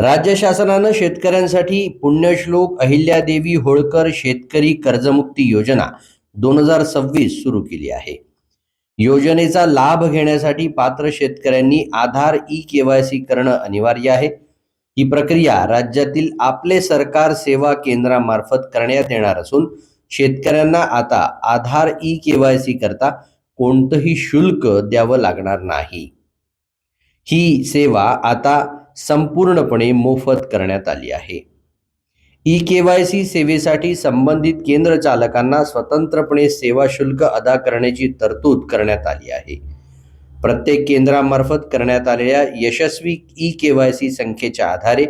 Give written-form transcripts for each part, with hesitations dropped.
राज्य शासनानं शेतकऱ्यांसाठी पुण्यश्लोक अहिल्यादेवी होळकर शेतकरी कर्जमुक्ती योजना 2026 सुरू केली आहे. योजनेचा लाभ घेण्यासाठी पात्र शेतकऱ्यांनी आधार ई-केवायसी करणं अनिवार्य आहे. ही प्रक्रिया राज्यातील आपले सरकार सेवा केंद्रामार्फत करण्यात येणार असून शेतकऱ्यांना आता आधार ई-केवायसी करता कोणतंही शुल्क द्यावं लागणार नाही. ही सेवा आता संपूर्णपणे मोफत करण्यात आली आहे. ई-केवायसी सेवेसाठी संबंधित केंद्र चालकांना स्वतंत्रपणे सेवा शुल्क अदा करण्याची तरतूद करण्यात आली आहे. प्रत्येक केंद्रामार्फत करण्यात आलेल्या यशस्वी ई-केवायसी संख्येच्या आधारे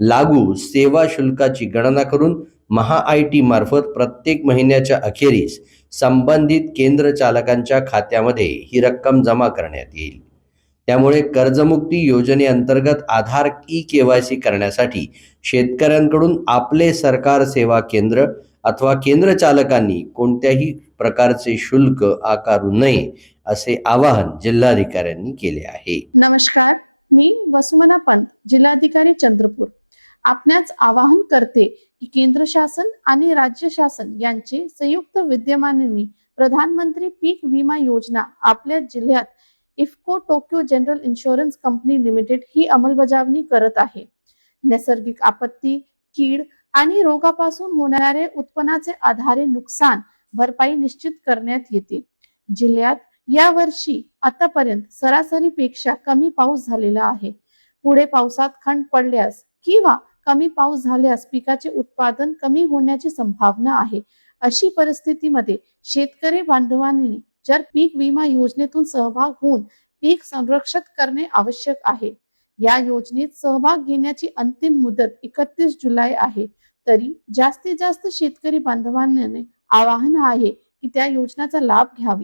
लागू सेवा शुल्काची गणना करून महा-आय-टी मार्फत प्रत्येक महिन्याच्या अखेरीस संबंधित केंद्र चालकांच्या खात्यामध्ये ही रक्कम जमा करण्यात येईल. त्यामुळे कर्जमुक्ती योजनेअंतर्गत आधार ई-केवायसी करण्यासाठी शेतकऱ्यांकडून आपले सरकार सेवा केंद्र अथवा केंद्र चालकांनी कोणत्याही प्रकारचे शुल्क आकारू नये असे आवाहन जिल्हाधिकाऱ्यांनी केले आहे. नमस्कार, मी वसुमना पंत, जिल्हाधिकारी चंद्रपूर. आपणास आवाहन करते की केंद्र शासन आणि राज्य शासन यांचे संयुक्त विद्यमानेने प्रधानमंत्री पीक विमा योजना आपल्या जिल्ह्यात IFFCO Tokyo general insurance company limited ही अंमलबजावणी करत आहे. नैसर्गिक आपत्ती, कीड आणि रोगापासून होणारे उत्पन्नाचे आधारे नुकसान भरपाई निश्चित करण्यात येते. जिल्ह्यात या वर्षी आतापर्यंत सरासरीपेक्षा कमी पाऊस झालेला आहे. पुढे पावसात खंड पडल्यास किंवा कमी पाऊस झाल्यास पिकाचे उत्पादन कमी होण्याची संभावना आहे. अशी परिस्थितीमध्ये शेतकरी बांधवांनी जर पीक विमा योजनेतून सहभाग होऊन पीक संरक्षित करणे आवश्यक आहे. या योजनेत सहभाग घेण्याची अंतिम मुदत 31 जुलै आहे. तरी जास्तीत जास्त शेतकरी बांधवांना आवाहन आहे की त्या योजनेचा लाभ घ्यावी.